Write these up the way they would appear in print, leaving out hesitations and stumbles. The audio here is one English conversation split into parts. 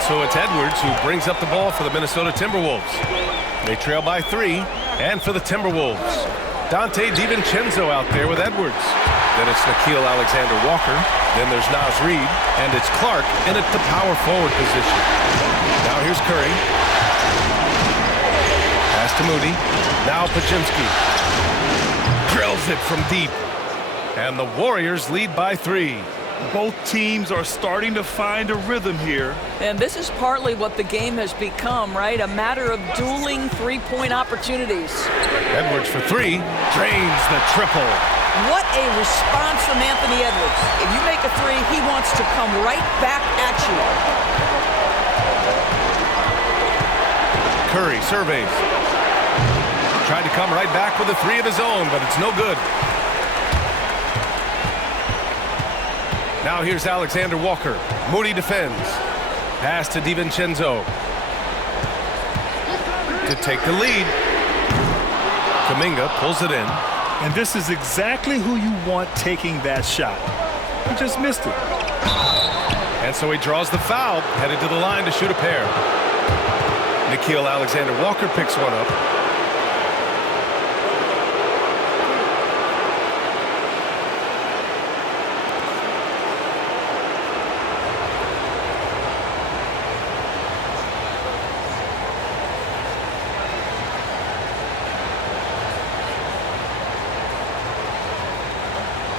And so it's Edwards who brings up the ball for the Minnesota Timberwolves. They trail by 3, and for the Timberwolves, Dante DiVincenzo out there with Edwards. Then it's Nickeil Alexander-Walker. Then there's Naz Reid, and it's Clark in at the power forward position. Now here's Curry. Pass to Moody. Now Podziemski. Drills it from deep. And the Warriors lead by 3. Both teams are starting to find a rhythm here. And this is partly what the game has become, right? A matter of dueling three-point opportunities. Edwards for 3. Drains the triple. What a response from Anthony Edwards. If you make a 3, he wants to come right back at you. Curry surveys. Tried to come right back with a 3 of his own, but it's no good. Now here's Alexander Walker. Moody defends. Pass to DiVincenzo. To take the lead. Kuminga pulls it in. And this is exactly who you want taking that shot. He just missed it. And so he draws the foul, headed to the line to shoot a pair. Nickeil Alexander-Walker picks one up.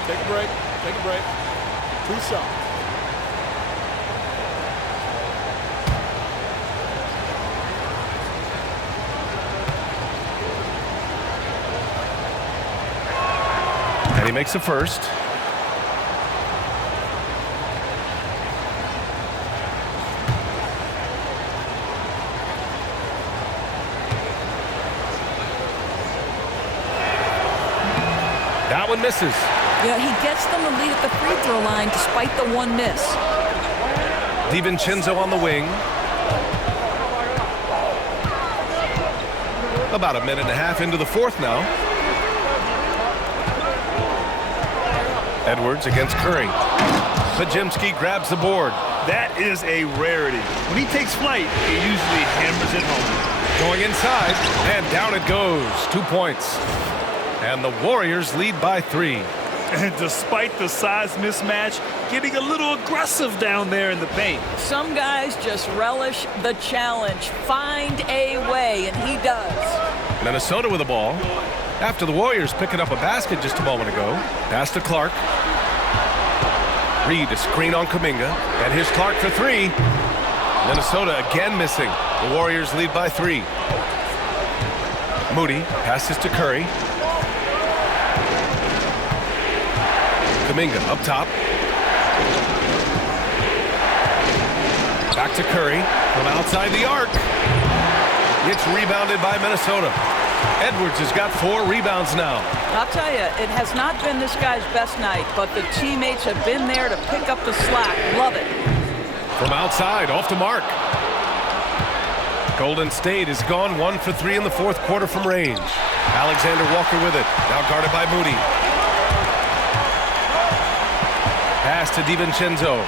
Take a break. Take a break. 2 shots. And he makes the first. That one misses. Yeah, he gets them the lead at the free throw line despite the 1 miss. DiVincenzo on the wing. About a minute and a half into the 4th now. Edwards against Curry. Podziemski grabs the board. That is a rarity. When he takes flight, he usually hammers it home. Going inside, and down it goes. 2 points. And the Warriors lead by 3. And despite the size mismatch, getting a little aggressive down there in the paint. Some guys just relish the challenge. Find a way, and he does. Minnesota with the ball. After the Warriors picking up a basket just a moment ago. Pass to Clark. Reid, a screen on Kuminga. And here's Clark for 3. Minnesota again missing. The Warriors lead by 3. Moody passes to Curry. Kuminga up top. Back to Curry from outside the arc. It's rebounded by Minnesota. Edwards has got 4 rebounds now. I'll tell you, it has not been this guy's best night, but the teammates have been there to pick up the slack. Love it. From outside, off to Mark. Golden State has gone 1 for 3 in the 4th quarter from range. Alexander Walker with it, now guarded by Moody. Pass to DiVincenzo.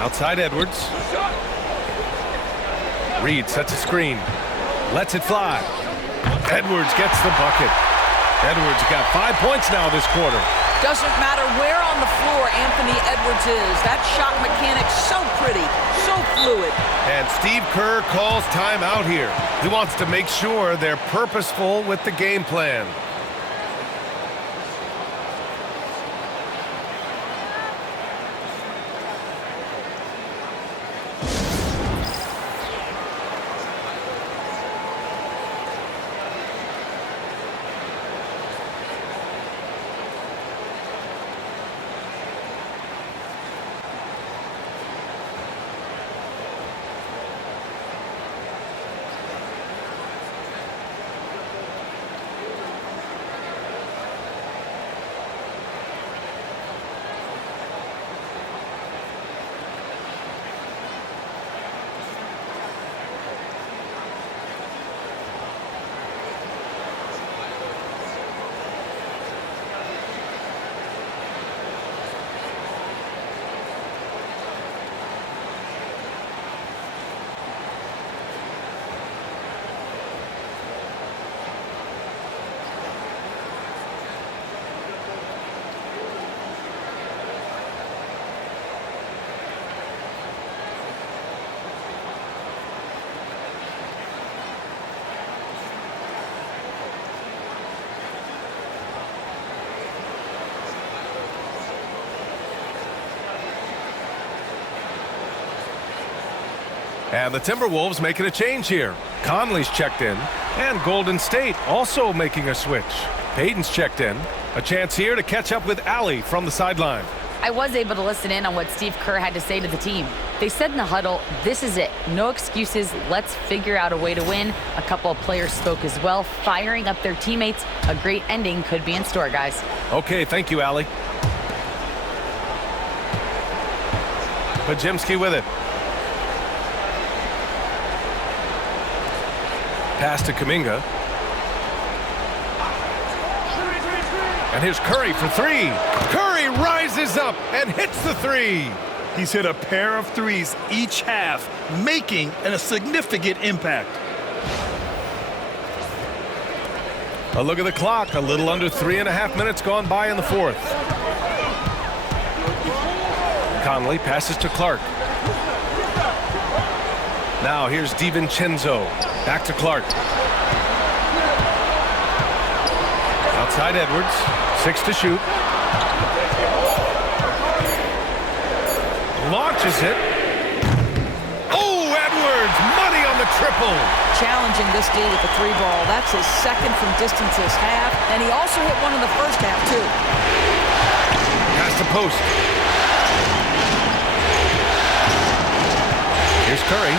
Outside Edwards. Reid sets a screen. Lets it fly. Edwards gets the bucket. Edwards got 5 points now this quarter. Doesn't matter where on the floor Anthony Edwards is. That shot mechanic's so pretty, so fluid. And Steve Kerr calls timeout here. He wants to make sure they're purposeful with the game plan. And the Timberwolves making a change here. Conley's checked in, and Golden State also making a switch. Payton's checked in. A chance here to catch up with Allie from the sideline. I was able to listen in on what Steve Kerr had to say to the team. They said in the huddle, this is it. No excuses. Let's figure out a way to win. A couple of players spoke as well, firing up their teammates. A great ending could be in store, guys. Okay, thank you, Allie. Pajemski with it. Pass to Kuminga. And here's Curry for three. Curry rises up and hits the three. He's hit a pair of threes each half, making a significant impact. A look at the clock. A little under 3.5 minutes gone by in the fourth. Conley passes to Clark. Now here's DiVincenzo. Back to Clark. Outside Edwards. 6 to shoot. Launches it. Oh, Edwards! Money on the triple. Challenging this D with the 3-ball. That's his second from distance this half. And he also hit one in the first half, too. Pass to post. Here's Curry.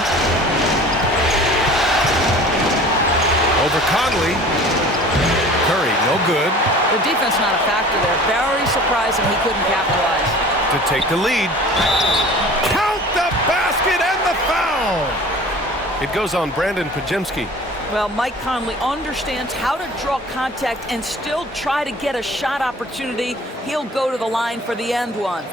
Over Conley. Curry, no good. The defense not a factor there. Very surprising he couldn't capitalize. To take the lead. Count the basket and the foul. It goes on Brandon Pajemski. Well, Mike Conley understands how to draw contact and still try to get a shot opportunity. He'll go to the line for the end one.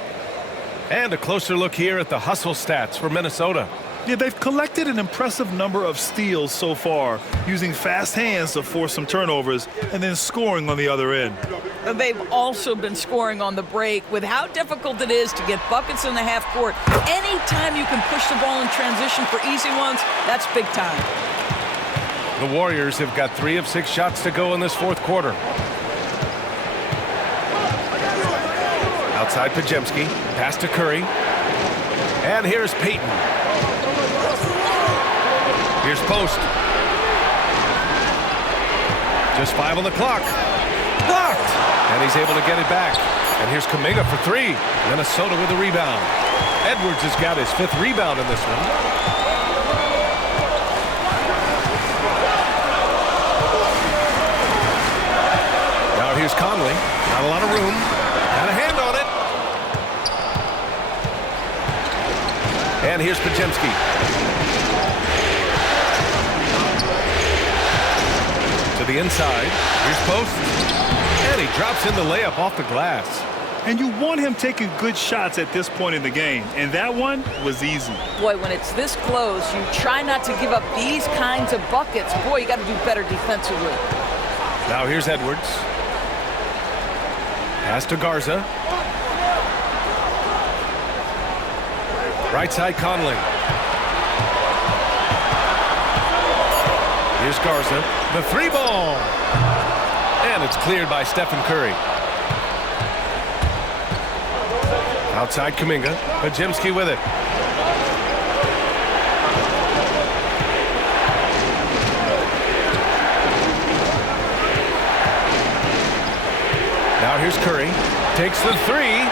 And a closer look here at the hustle stats for Minnesota. Yeah, they've collected an impressive number of steals so far, using fast hands to force some turnovers and then scoring on the other end. And they've also been scoring on the break. With how difficult it is to get buckets in the half court, anytime you can push the ball in transition for easy ones, that's big time. The Warriors have got 3 of 6 shots to go in this fourth quarter. Outside Pajemski, pass to Curry. And here's Payton. Here's Post. Just 5 on the clock. Blocked! And he's able to get it back. And here's Kuminga for 3. Minnesota with the rebound. Edwards has got his 5th rebound in this one. Now here's Conley. Not a lot of room. Got a hand on it. And here's Pajemski. To the inside. Here's Post. And he drops in the layup off the glass. And you want him taking good shots at this point in the game. And that one was easy. Boy, when it's this close, you try not to give up these kinds of buckets. Boy, you got to do better defensively. Now here's Edwards. Pass to Garza. Right side Conley. Here's Garza. The 3-ball. And it's cleared by Stephen Curry. Outside Kuminga. Pajemski with it. Now here's Curry. Takes the 3.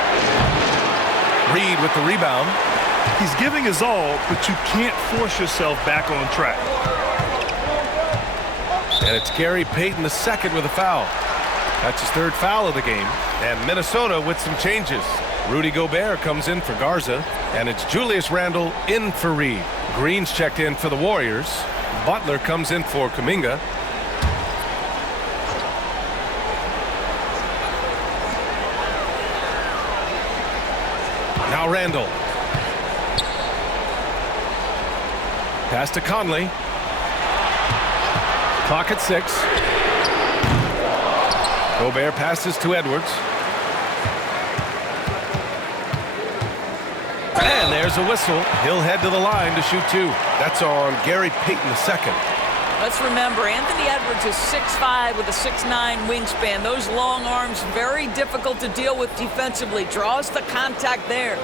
Reed with the rebound. He's giving his all, but you can't force yourself back on track. And it's Gary Payton II with a foul. That's his 3rd foul of the game. And Minnesota with some changes. Rudy Gobert comes in for Garza. And it's Julius Randle in for Reed. Green's checked in for the Warriors. Butler comes in for Kuminga. Now Randle. Pass to Conley. Clock at 6. Gobert passes to Edwards. And there's a whistle. He'll head to the line to shoot 2. That's on Gary Payton II. Let's remember, Anthony Edwards is 6'5" with a 6'9" wingspan. Those long arms, very difficult to deal with defensively. Draws the contact there.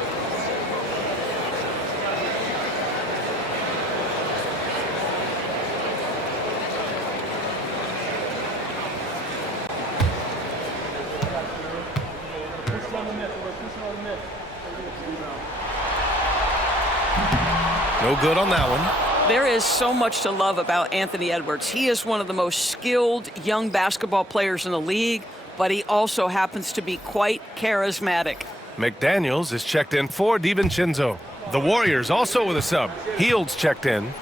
No good on that one. There is so much to love about Anthony Edwards. He is one of the most skilled young basketball players in the league, but he also happens to be quite charismatic. McDaniels is checked in for DiVincenzo. The Warriors also with a sub. Heald's checked in.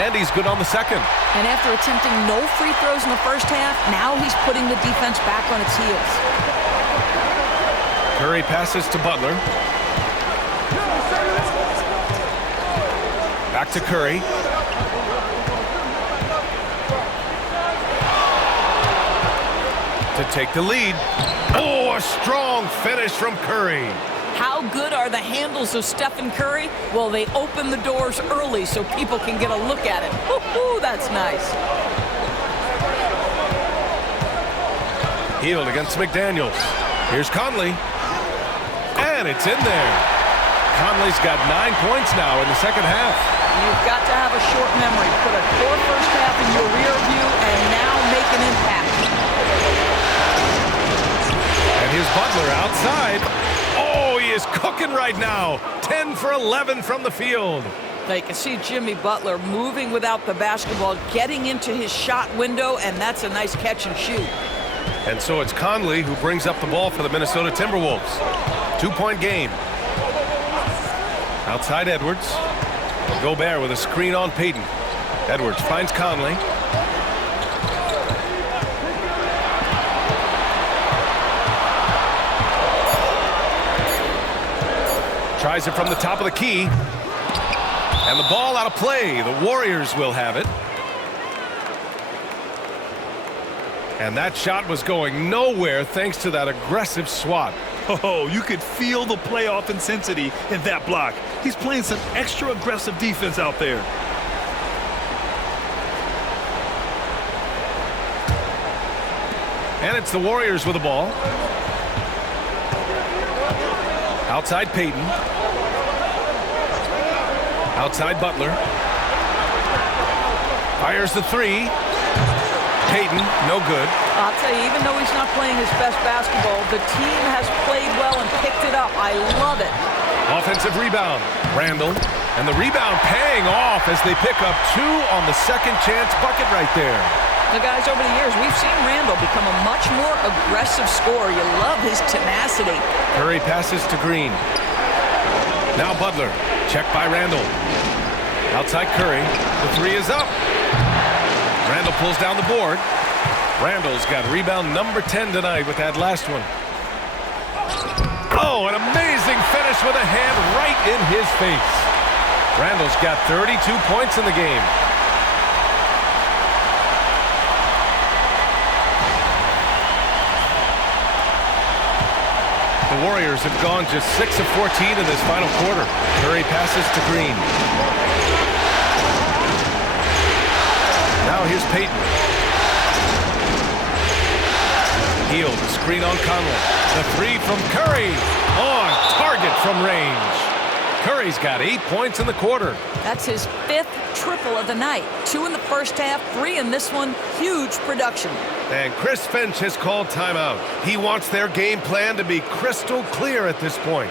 And he's good on the second. And after attempting no free throws in the first half, now he's putting the defense back on its heels. Curry passes to Butler. Back to Curry. To take the lead. Oh, a strong finish from Curry. How good are the handles of Stephen Curry? Well, they open the doors early so people can get a look at it. Woo-hoo, that's nice. Hield against McDaniels. Here's Conley. And it's in there. Conley's got 9 points now in the second half. You've got to have a short memory. Put a poor first half in your rear view and now make an impact. And here's Butler outside. Oh, he is cooking right now. 10 for 11 from the field. Now you can see Jimmy Butler moving without the basketball, getting into his shot window, and that's a nice catch and shoot. And so it's Conley who brings up the ball for the Minnesota Timberwolves. 2-point game. Outside Edwards. Gobert with a screen on Payton. Edwards finds Conley. Tries it from the top of the key. And the ball out of play. The Warriors will have it. And that shot was going nowhere thanks to that aggressive swat. Oh, you could feel the playoff intensity in that block. He's playing some extra aggressive defense out there. And it's the Warriors with the ball. Outside Payton. Outside Butler. Fires the three. Payton, no good. I'll tell you, even though he's not playing his best basketball, the team has played well and picked it up. I love it. Offensive rebound. Randle. And the rebound paying off as they pick up 2 on the second chance bucket right there. The guys, over the years, we've seen Randle become a much more aggressive scorer. You love his tenacity. Curry passes to Green. Now Butler. Checked by Randle. Outside Curry. The three is up. Randle pulls down the board. Randle's got rebound number 10 tonight with that last one. Oh, an amazing finish with a hand right in his face. Randle's got 32 points in the game. The Warriors have gone just 6 of 14 in this final quarter. Curry passes to Green. Now here's Payton. Hield, the screen on Conley. The three from Curry. On target from range. Curry's got 8 points in the quarter. That's his 5th triple of the night. 2 in the first half, 3 in this one. Huge production. And Chris Finch has called timeout. He wants their game plan to be crystal clear at this point.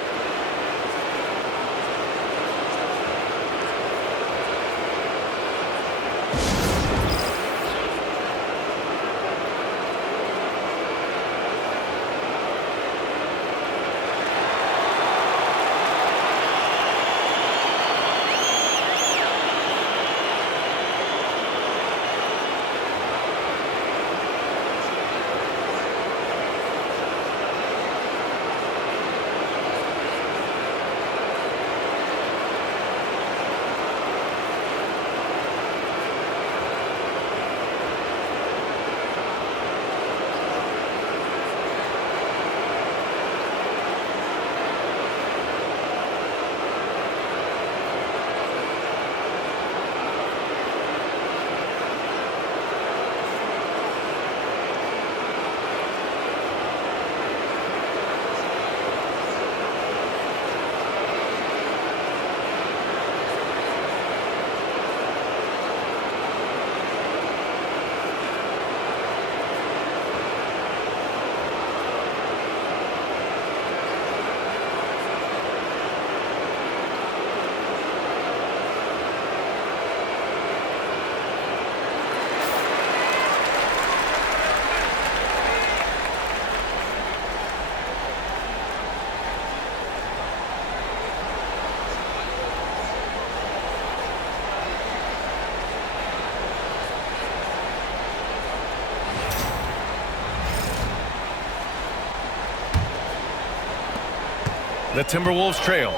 The Timberwolves trail.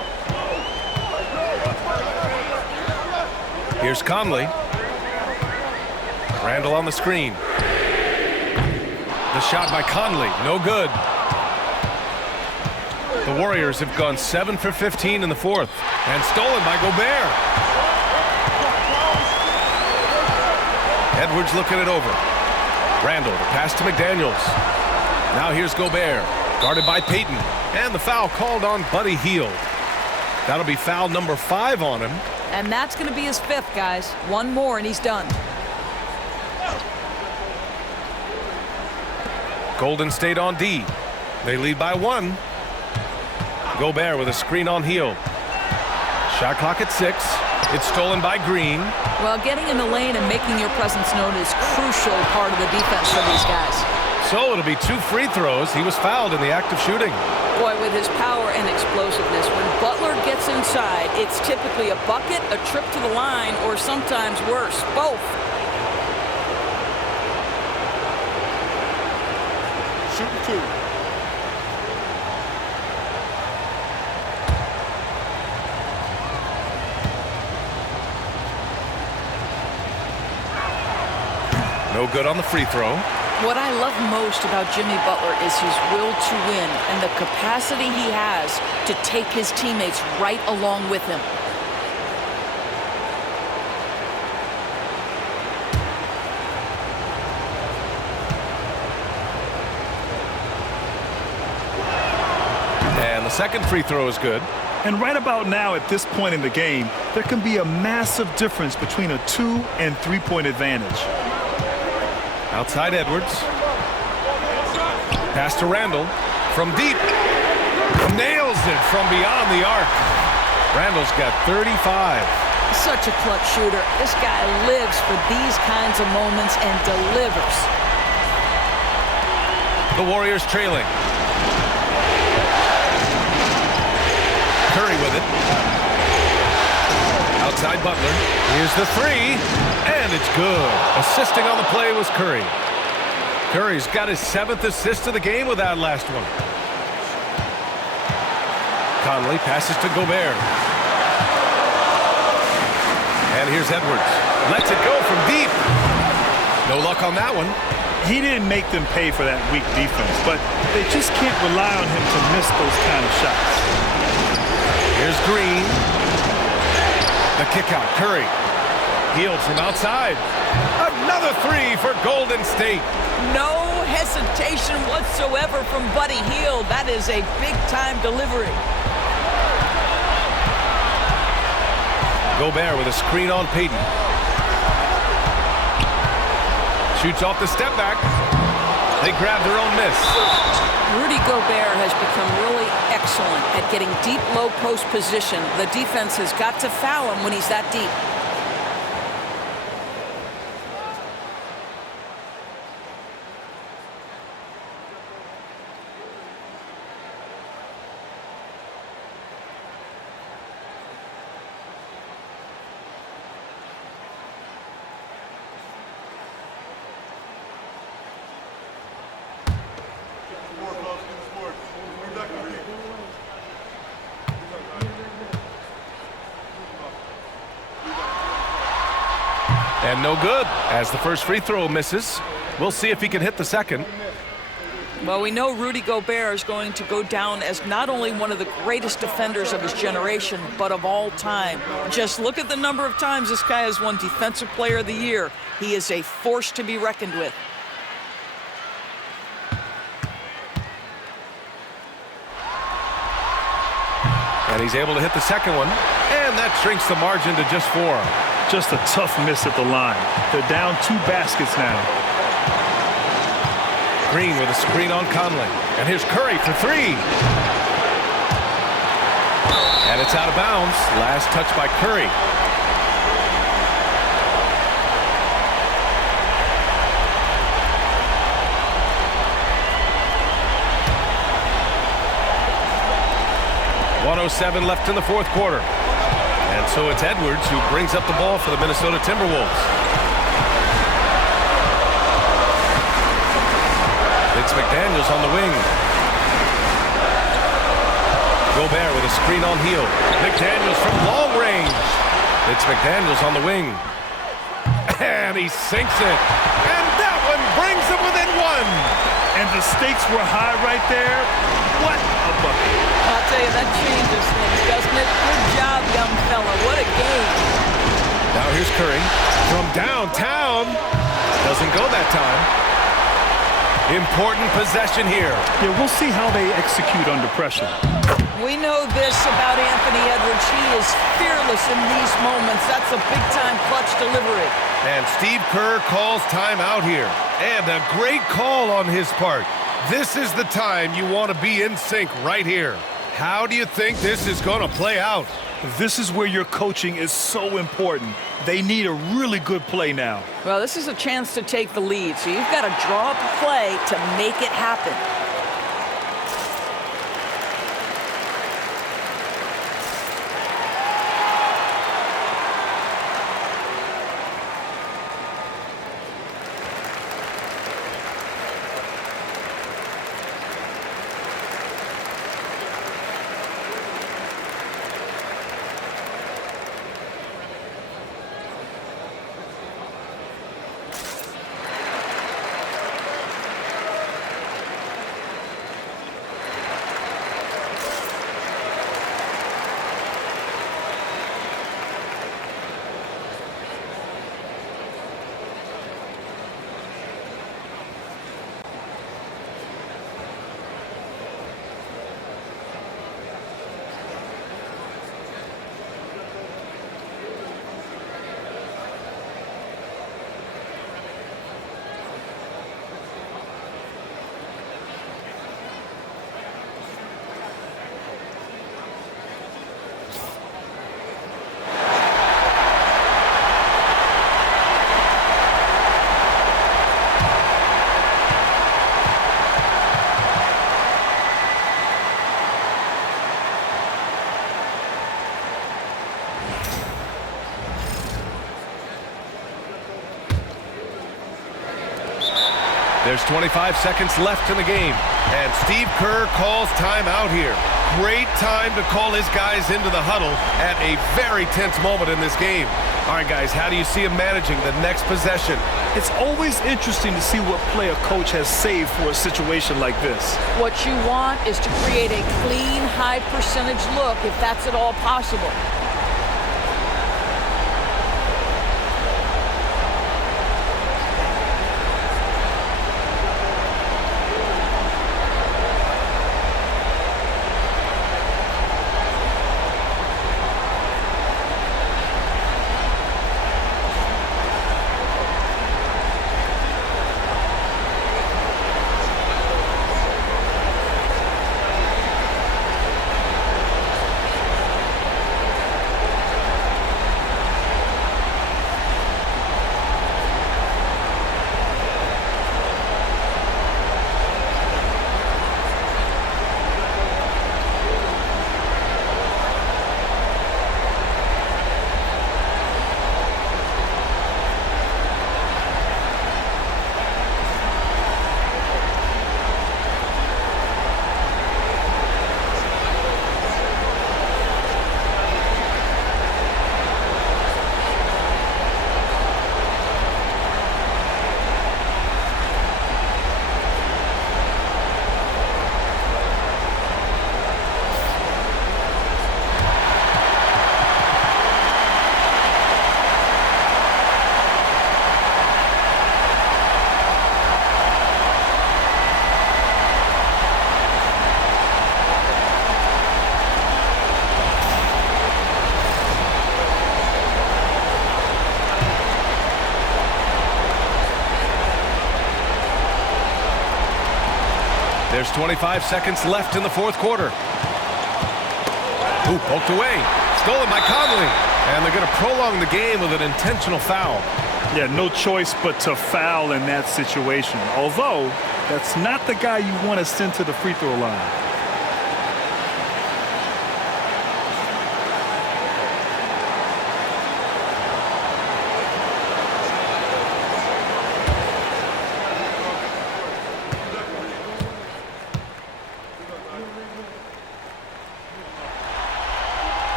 Here's Conley. Randle on the screen. The shot by Conley, no good. The Warriors have gone 7 for 15 in the fourth, and stolen by Gobert. Edwards looking it over. Randle, the pass to McDaniels. Now here's Gobert, guarded by Payton, and the foul called on Buddy Hield. That'll be foul number 5 on him. And that's going to be his 5th, guys. One more and he's done. Golden State on D. They lead by 1. Gobert with a screen on Hield. Shot clock at 6. It's stolen by Green. Well, getting in the lane and making your presence known is crucial part of the defense for these guys. So it'll be 2 free throws. He was fouled in the act of shooting. Boy, with his power and explosiveness, when Butler gets inside, it's typically a bucket, a trip to the line, or sometimes worse, both. Shooting 2. No good on the free throw. What I love most about Jimmy Butler is his will to win and the capacity he has to take his teammates right along with him. And the second free throw is good. And right about now, at this point in the game, there can be a massive difference between a 2- and 3-point advantage. Outside Edwards. Pass to Randle from deep. Nails it from beyond the arc. Randle's got 35. Such a clutch shooter. This guy lives for these kinds of moments and delivers. The Warriors trailing. Curry with it. Outside Butler. Here's the 3, and it's good. Assisting on the play was Curry. Curry's got his 7th assist of the game with that last one. Conley passes to Gobert. And here's Edwards. Lets it go from deep. No luck on that one. He didn't make them pay for that weak defense, but they just can't rely on him to miss those kind of shots. Here's Green. The kick out. Curry. Hield from outside. Another 3 for Golden State. No hesitation whatsoever from Buddy Hield. That is a big-time delivery. Gobert with a screen on Payton. Shoots off the step back. They grab their own miss. Rudy Gobert has become really excellent at getting deep, low post position. The defense has got to foul him when he's that deep. And no good, as the first free throw misses. We'll see if he can hit the second. Well, we know Rudy Gobert is going to go down as not only one of the greatest defenders of his generation, but of all time. Just look at the number of times this guy has won Defensive Player of the Year. He is a force to be reckoned with. And he's able to hit the second one. And that shrinks the margin to just 4. Just a tough miss at the line. They're down 2 baskets now. Green with a screen on Conley. And here's Curry for 3. And it's out of bounds. Last touch by Curry. .107 left in the fourth quarter. And so it's Edwards who brings up the ball for the Minnesota Timberwolves. It's McDaniels on the wing. Gobert with a screen on heel. McDaniels from long range. It's McDaniels on the wing. And he sinks it. And that one brings him within one. And the stakes were high right there. What a bucket. I'll tell you, that changes things, doesn't it? Good job, young fella. What a game. Now here's Curry from downtown. Doesn't go that time. Important possession here. Yeah, we'll see how they execute under pressure. We know this about Anthony Edwards. He is fearless in these moments. That's a big-time clutch delivery. And Steve Kerr calls timeout here. And a great call on his part. This is the time you want to be in sync right here. How do you think this is going to play out? This is where your coaching is so important. They need a really good play now. Well, this is a chance to take the lead, so you've got to draw up a play to make it happen. There's 25 seconds left in the game, and Steve Kerr calls timeout here. Great time to call his guys into the huddle at a very tense moment in this game. All right, guys, how do you see him managing the next possession? It's always interesting to see what play a coach has saved for a situation like this. What you want is to create a clean, high-percentage look, if that's at all possible. There's 25 seconds left in the fourth quarter. Ooh, poked away. Stolen by Conley. And they're going to prolong the game with an intentional foul. Yeah, no choice but to foul in that situation. Although, that's not the guy you want to send to the free throw line.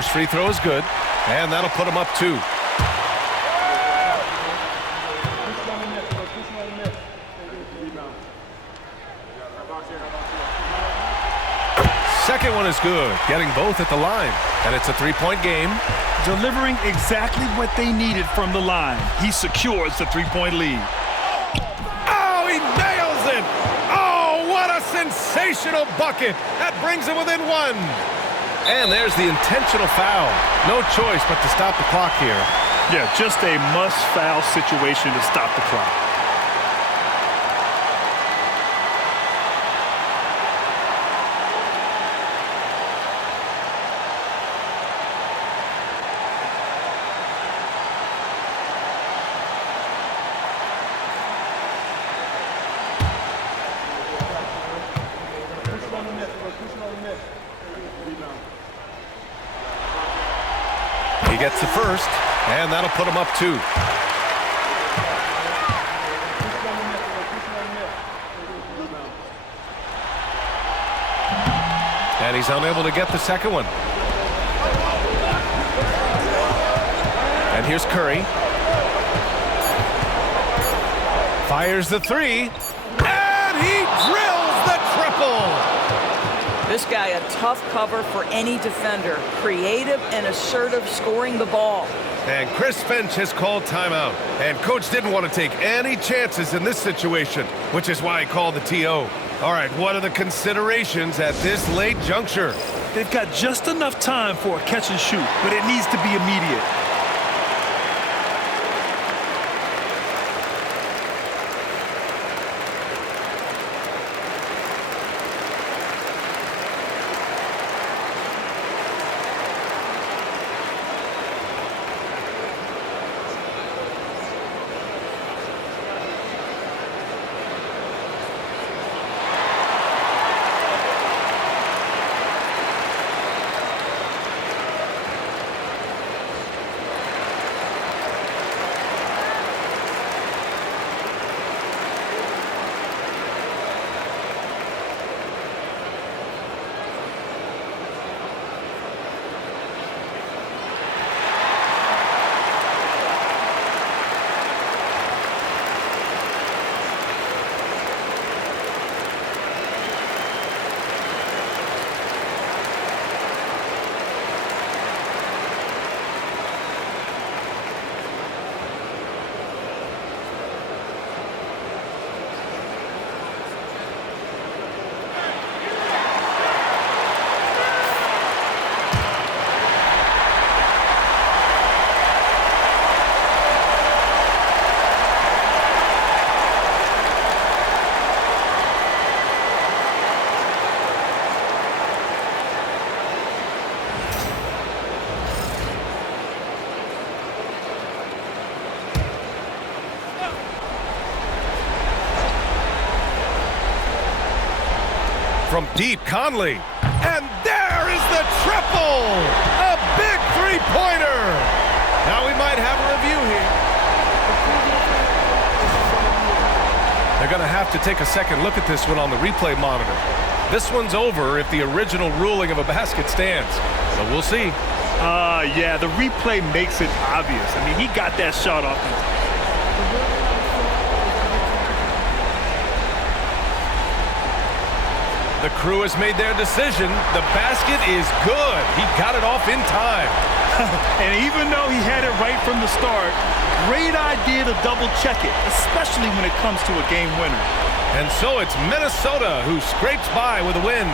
First free throw is good, and that'll put him up 2. Second one is good, getting both at the line, and it's a 3-point game. Delivering exactly what they needed from the line. He secures the 3-point lead. Oh, he nails it! Oh, what a sensational bucket! That brings him within 1. And there's the intentional foul. No choice but to stop the clock here. Yeah, just a must-foul situation to stop the clock. He gets the first, and that'll put him up 2. And he's unable to get the second one. And here's Curry. Fires the 3, and he drills the triple! This guy a tough cover for any defender. Creative and assertive scoring the ball. And Chris Finch has called timeout. And coach didn't want to take any chances in this situation, which is why he called the TO. All right, what are the considerations at this late juncture? They've got just enough time for a catch and shoot, but it needs to be immediate. From deep, Conley. And there is the triple! A big three-pointer! Now we might have a review here. They're going to have to take a second look at this one on the replay monitor. This one's over if the original ruling of a basket stands. So we'll see. Yeah, the replay makes it obvious. I mean, he got that shot off in time. The crew has made their decision. The basket is good. He got it off in time. And even though he had it right from the start, great idea to double check it, especially when it comes to a game winner. And so it's Minnesota who scrapes by with a win.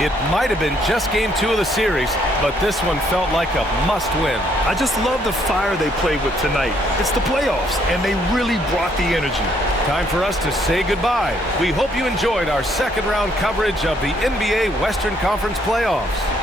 It might have been just game 2 of the series, but this one felt like a must-win. I just love the fire they played with tonight. It's the playoffs, and they really brought the energy. Time for us to say goodbye. We hope you enjoyed our second round coverage of the NBA Western Conference playoffs.